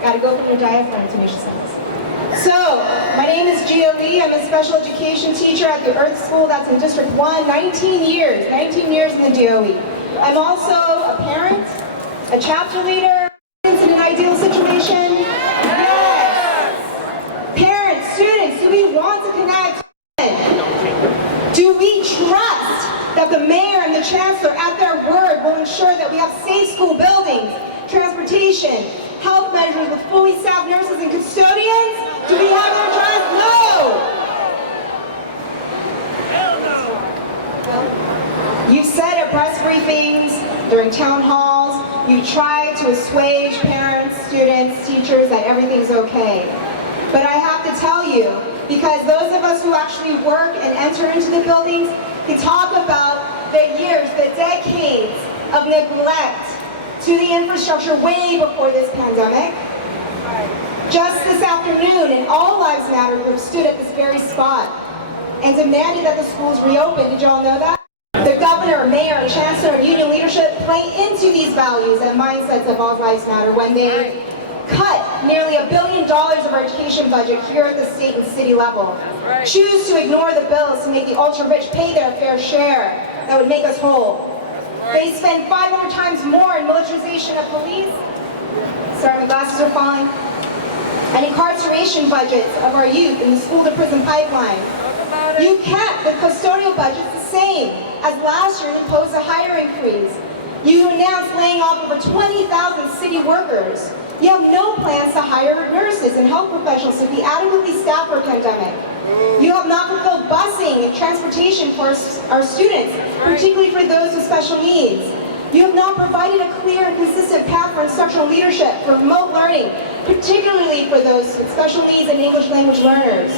Gotta go from your diaphragm to make sense. So, my name is Gia Lee. I'm a special education teacher at the Earth School that's in District 1, 19 years in the DOE. I'm also a parent, a chapter leader, in an ideal situation. Yes! Parents, students, do we want to connect? Do we trust that the mayor and the chancellor at their word will ensure that we have safe school buildings, transportation, health measures with fully staffed nurses and custodians? Do we have their trust? No! Hell no! You've said at press briefings, during town halls, you try to assuage parents, students, teachers that everything's okay. But I have to tell you, because those of us who actually work and enter into the buildings can talk about the years, the decades of neglect to the infrastructure way before this pandemic. Just this afternoon, an All Lives Matter group stood at this very spot and demanded that the schools reopen. Did you all know that? The governor, mayor, chancellor, and union leadership play into these values and mindsets of All Lives Matter when they cut nearly $1 billion of our education budget here at the state and city level. Choose to ignore the bills to make the ultra-rich pay their fair share that would make us whole. They spend 500 times more in militarization of police. Sorry, my glasses are falling. And incarceration budgets of our youth in the school-to-prison pipeline. You kept the custodial budgets the same as last year and imposed a higher increase. You announced laying off over 20,000 city workers. You have no plans to hire nurses and health professionals to be adequately staffed for a pandemic. You have not fulfilled busing and transportation for our students, particularly for those with special needs. You have not provided a clear and consistent path for instructional leadership, for remote learning, particularly for those with special needs and English language learners.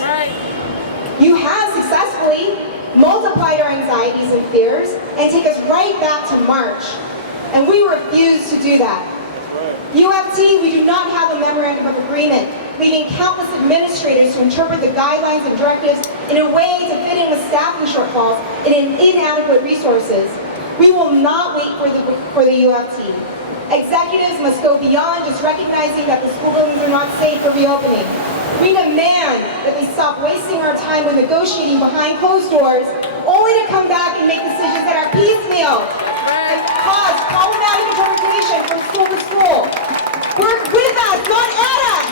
You have successfully multiplied our anxieties and fears and take us right back to March. And we refuse to do that. UFT, we do not have a memorandum of agreement, leaving countless administrators to interpret the guidelines and directives in a way to fit in with staffing shortfalls and inadequate resources. We will not wait for the UFT. Executives must go beyond just recognizing that the school buildings are not safe for reopening. We demand that they stop wasting our time with negotiating behind closed doors, only to come back and make decisions that are piecemeal and cause problematic interpretation from school to school. Work with us, not at us.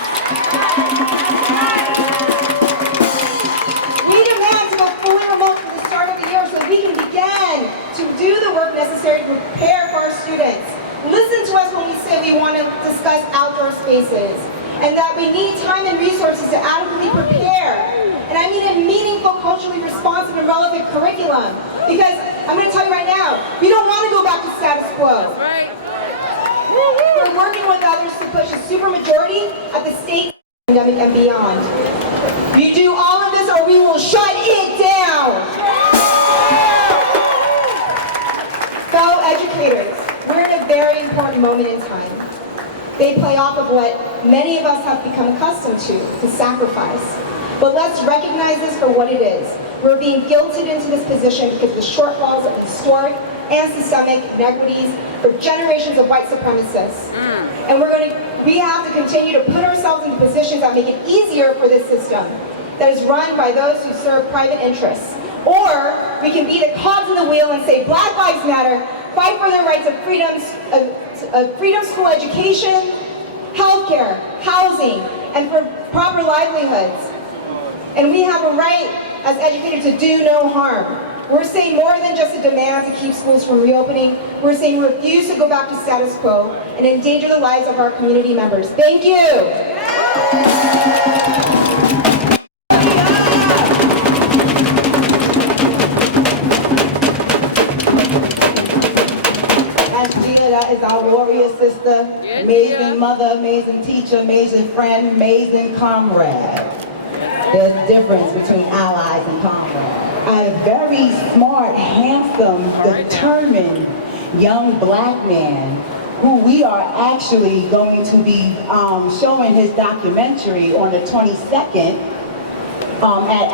We demand to go fully remote from the start of the year so we can begin to do the work necessary to prepare for our students. Listen to us when we say we want to discuss outdoor spaces and that we need time and resources to adequately prepare. And I mean a meaningful, culturally responsive and relevant curriculum. Because I'm going to tell you right now, we don't want to go back to status quo. We're working with others to push a supermajority at the state pandemic and beyond. You do all of this or we will shut it down. Fellow educators, we're in a very important moment in time. They play off of what many of us have become accustomed to sacrifice. But let's recognize this for what it is. We're being guilted into this position because of the shortfalls of historic and systemic inequities for generations of white supremacists. And we have to continue to put ourselves into positions that make it easier for this system that is run by those who serve private interests. Or we can be the cogs in the wheel and say, Black Lives Matter, fight for their rights of freedom school education, healthcare, housing, and for proper livelihoods. And we have a right as educators to do no harm. We're saying more than just a demand to keep schools from reopening. We're saying we refuse to go back to status quo and endanger the lives of our community members. Thank you. That is our warrior sister, amazing mother, amazing teacher, amazing friend, amazing comrade. There's a difference between allies and comrades. A very smart, handsome, determined young Black man who we are actually going to be showing his documentary on the 22nd at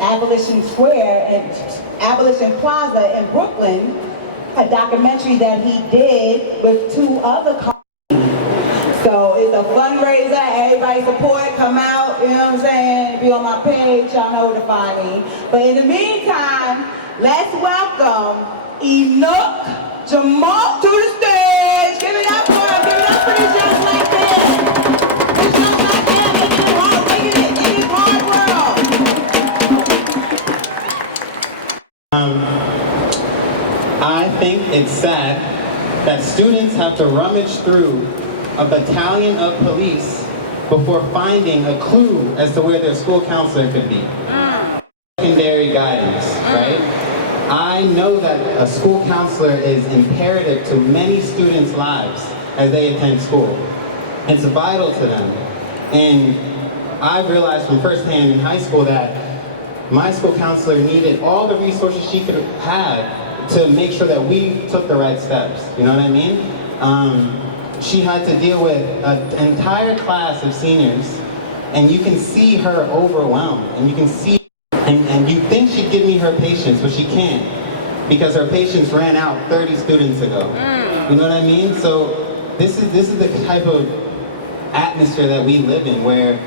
Abolition Square and Abolition Plaza in Brooklyn. A documentary that he did with 2 other colleagues. So it's a fundraiser. Everybody support, come out, you know what I'm saying? Be on my page, y'all know where to find me. But in the meantime, let's welcome Enoch Jamal to the stage. Give it up for him. Give it up for this young black man. This young black man making it hard, making it in his hard world. I think it's sad that students have to rummage through a battalion of police before finding a clue as to where their school counselor could be. Secondary guidance, right? I know that a school counselor is imperative to many students' lives as they attend school. It's vital to them. And I've realized from firsthand in high school that my school counselor needed all the resources she could have to make sure that we took the right steps. You know what I mean? She had to deal with an entire class of seniors, and you can see her overwhelmed, and you can see, and you think she'd give me her patience, but she can't, because her patience ran out 30 students ago. You know what I mean? So this is the type of atmosphere that we live in, where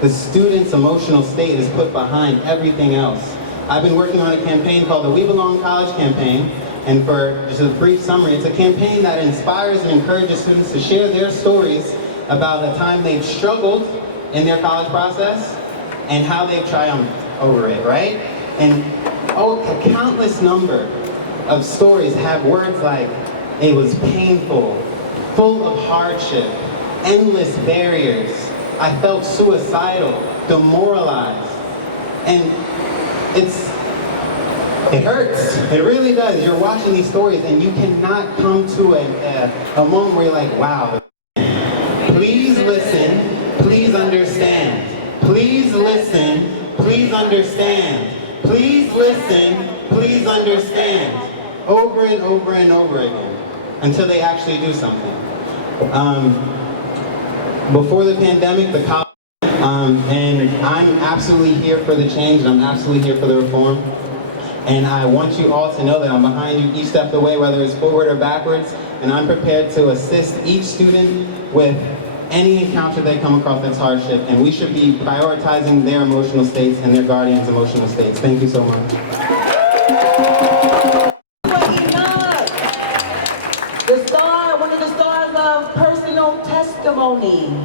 the student's emotional state is put behind everything else. I've been working on a campaign called the We Belong College campaign, and for just a brief summary, it's a campaign that inspires and encourages students to share their stories about the time they've struggled in their college process and how they've triumphed over it, right? And a countless number of stories have words like, it was painful, full of hardship, endless barriers, I felt suicidal, demoralized, and it hurts. It really does. You're watching these stories and you cannot come to a moment where you're like, wow. Please listen, please understand. Please listen, please understand. Please listen, please understand. Over and over and over again until they actually do something. Before the pandemic, the college, and I'm absolutely here for the change, and I'm absolutely here for the reform. And I want you all to know that I'm behind you each step of the way, whether it's forward or backwards, and I'm prepared to assist each student with any encounter they come across that's hardship, and we should be prioritizing their emotional states and their guardians' emotional states. Thank you so much. The star, one of the stars of personal testimony.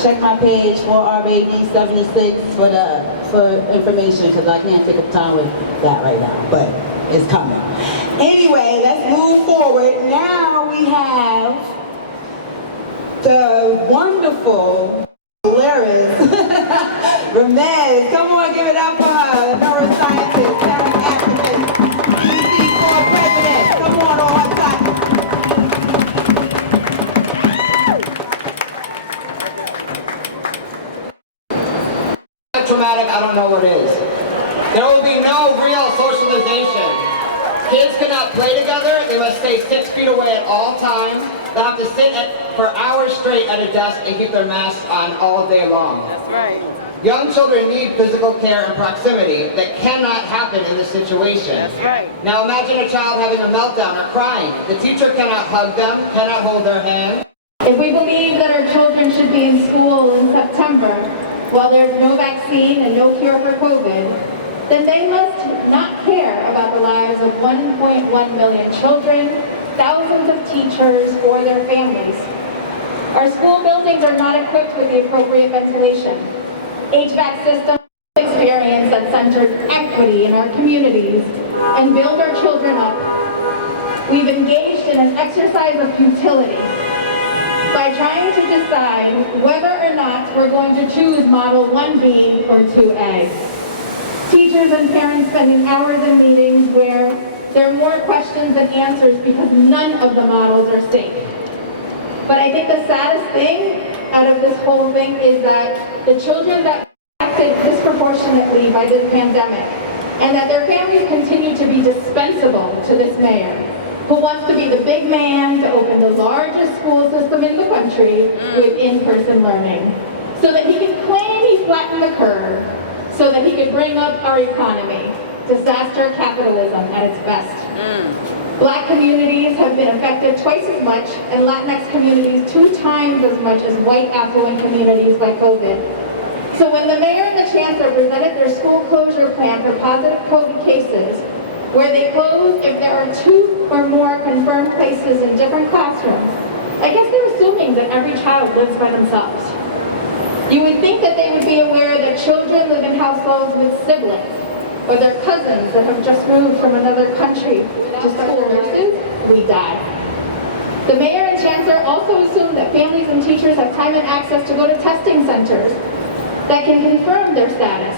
Check my page for our baby 76 for information, because I can't take up time with that right now, but it's coming. Anyway, let's move forward. Now we have the wonderful Laris Ramez. Come on, give it up for her, neuroscientist, parent activist, DC Core President. Come on, all time. Traumatic, I don't know what is. There will be no real socialization. Kids cannot play together. They must stay 6 feet away at all times. They'll have to sit for hours straight at a desk and keep their masks on all day long. That's right. Young children need physical care and proximity that cannot happen in this situation. That's right. Now imagine a child having a meltdown or crying. The teacher cannot hug them, cannot hold their hand. If we believe that our children should be in school in September, while there's no vaccine and no cure for COVID, then they must not care about the lives of 1.1 million children, thousands of teachers, or their families. Our school buildings are not equipped with the appropriate ventilation. HVAC systems experience that centered equity in our communities and build our children up. We've engaged in an exercise of futility by trying to decide whether or not we're going to choose Model 1B or 2A. Teachers and parents spending hours in meetings where there are more questions than answers because none of the models are safe. But I think the saddest thing out of this whole thing is that the children that are affected disproportionately by this pandemic, and that their families continue to be dispensable to this mayor, who wants to be the big man to open the largest school system in the country with in-person learning, so that he can claim he flattened the curve, so that he could bring up our economy. Disaster capitalism at its best. Black communities have been affected twice as much, and Latinx communities 2 times as much as white affluent communities by COVID. So when the mayor and the chancellor presented their school closure plan for positive COVID cases, where they close if there are 2 or more confirmed places in different classrooms, I guess they're assuming that every child lives by themselves. You would think that they would be aware that children live in households with siblings, or their cousins that have just moved from another country. Without school nurses, we die. The mayor and chancellor also assume that families and teachers have time and access to go to testing centers that can confirm their status,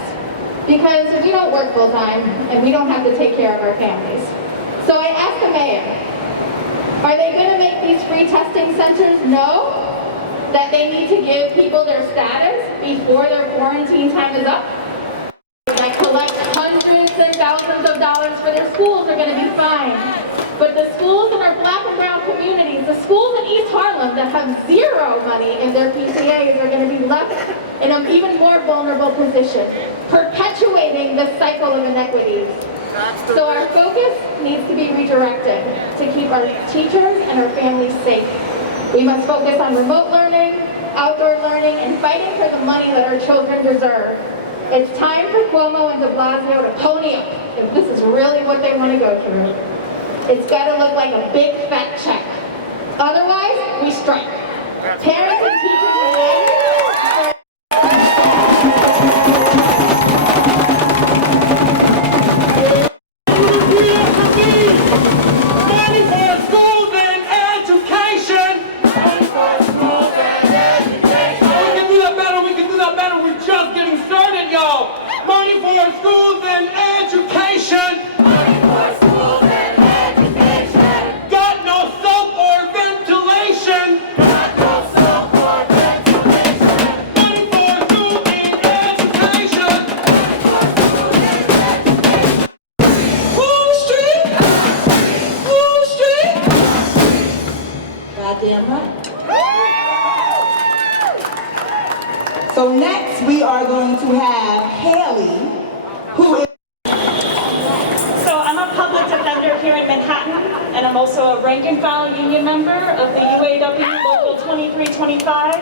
because we don't work full time and we don't have to take care of our families. So I asked the mayor, are they going to make these free testing centers know that they need to give people their status before their quarantine time is up? That collect hundreds and thousands of dollars for their schools are going to be fine. But the schools in our Black and brown communities, the schools in East Harlem that have zero money in their PTAs are going to be left in an even more vulnerable position, perpetuating the cycle of inequities. So our focus needs to be redirected to keep our teachers and our families safe. We must focus on remote learning, outdoor learning, and fighting for the money that our children deserve. It's time for Cuomo and de Blasio to pony up if this is really what they want to go through. It's got to look like a big fat check. Otherwise, we strike. Parents and teachers united. Money for schools and education. Money for schools and education. We can do that better. We can do that better. We're just getting started, y'all. Money for schools and education. Money for schools and education. Got no soap or ventilation. Got no soap or ventilation. Money for schools and education. Money for schools and education. Wall Street. Wall Street. Goddamn right. So next we are going to have Haley, who is So I'm a public defender here in Manhattan, and I'm also a rank and file union member of the UAW Local 2325.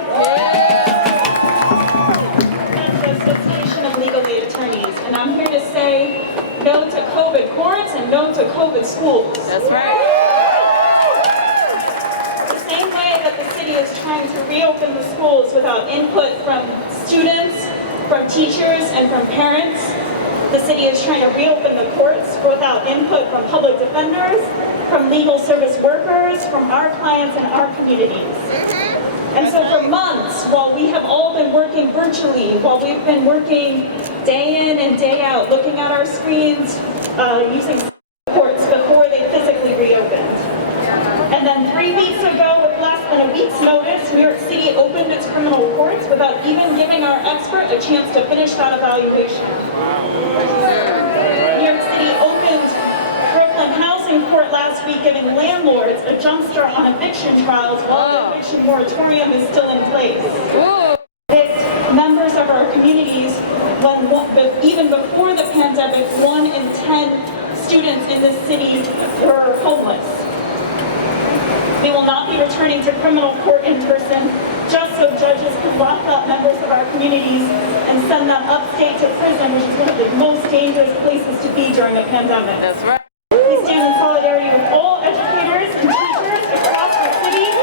That's the Association of Legal Aid Attorneys, and I'm here to say no to COVID courts and no to COVID schools. That's right. The same way that the city is trying to reopen the schools without input from students, from teachers, and from parents, the city is trying to reopen the courts without input from public defenders, from legal service workers, from our clients and our communities. And so for months, while we have all been working virtually, while we've been working day in and day out, looking at our screens, using courts before they physically reopened. And then 3 weeks ago, with less than a week's notice, New York City opened its criminal courts without even giving our expert a chance to finish that evaluation. New York City opened Brooklyn Housing Court last week, giving landlords a jumpstart on eviction trials while the eviction moratorium is still in place. Evict members of our communities when, even before the pandemic, 1 in 10 students in this city were homeless. We will not be returning to criminal court in person, just so judges can lock up members of our communities and send them upstate to prison, which is one of the most dangerous places to be during a pandemic. That's right. We stand in solidarity with all educators and teachers across the city and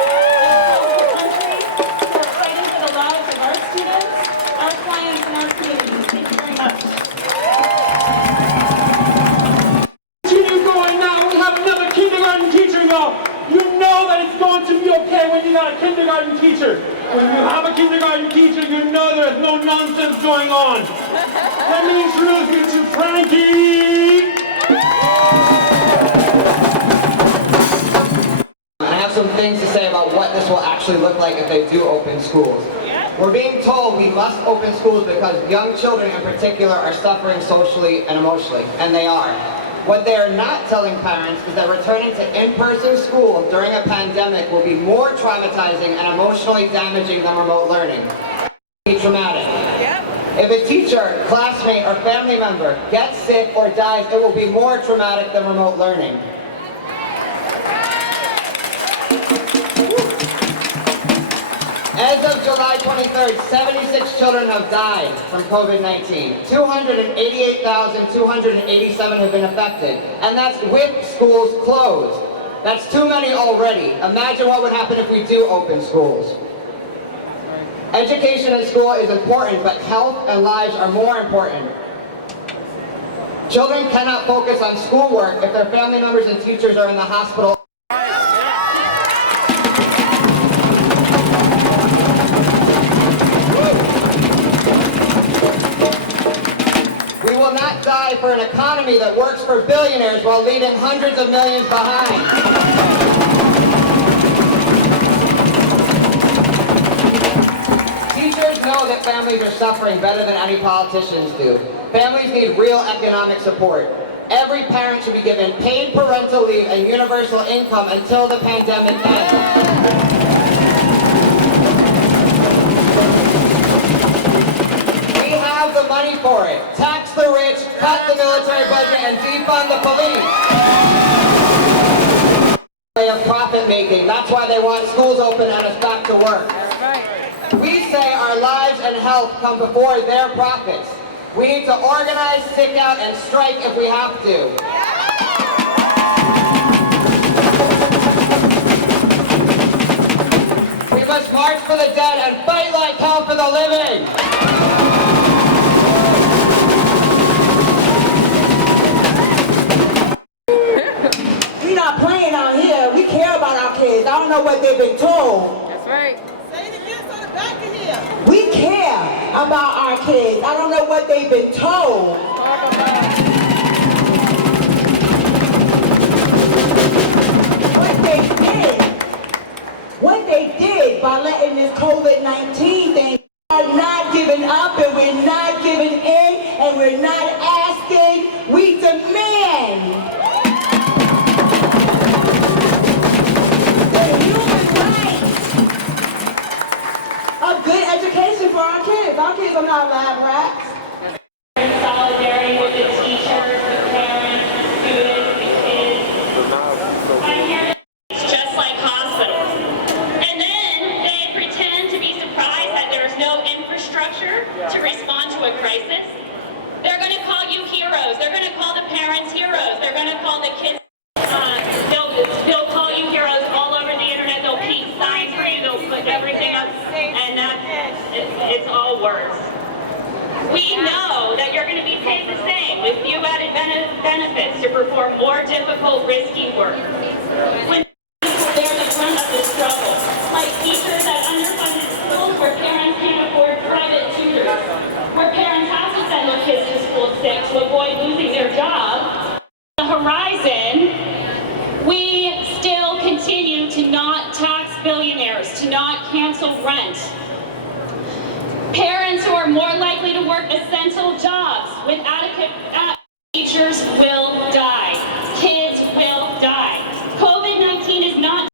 across the country who are fighting for the lives of our students, our clients, and our communities. Thank you very much. Continue going now. We have another kindergarten teacher, y'all. You know that it's going to be okay when you got a kindergarten teacher. When you have a kindergarten teacher, you know there's no nonsense going on. Let me introduce you to Frankie. I have some things to say about what this will actually look like if they do open schools. We're being told we must open schools because young children in particular are suffering socially and emotionally, and they are. What they are not telling parents is that returning to in-person school during a pandemic will be more traumatizing and emotionally damaging than remote learning. It will be traumatic. If a teacher, classmate, or family member gets sick or dies, it will be more traumatic than remote learning. As of July 23rd, 76 children have died from COVID-19. 288,287 have been affected, and that's with schools closed. That's too many already. Imagine what would happen if we do open schools. Education in school is important, but health and lives are more important. Children cannot focus on schoolwork if their family members and teachers are in the hospital. We will not die for an economy that works for billionaires while leaving hundreds of millions behind. Teachers know that families are suffering better than any politicians do. Families need real economic support. Every parent should be given paid parental leave and universal income until the pandemic ends. We have the money for it. Tax the rich, cut the military budget, and defund the police. Way of profit making. That's why they want schools open and us back to work. We say our lives and health come before their profits. We need to organize, stick out, and strike if we have to. We must march for the dead and fight like hell for the living. We're not playing out here. We care about our kids. I don't know what they've been told. That's right. We care about our kids. I don't know what they've been told. What they did by letting this COVID-19 thing, are not giving up, and we're not giving in, and we're not asking, we demand. A good education for our kids. Our kids are not lab rats. In solidarity with the teachers, the parents, the students, the kids. I'm here. It's just like hospitals. And then they pretend to be surprised that there's no infrastructure to respond to a crisis. They're going to call you heroes. They're going to call the parents heroes. They're going to call the kids. They'll call you heroes all over the internet. They'll peace signs for you. They'll put everything up, and it's all worse. We know that you're going to be paid the same with few added benefits to perform more difficult, risky work. When they're the front of the struggle, like teachers at underfunded schools where parents can't afford private tutors, where parents have to send their kids to school sick to avoid losing their job. On the horizon, we still continue to not tax billionaires, to not cancel rent. Parents who are more likely to work essential jobs with adequate teachers will die.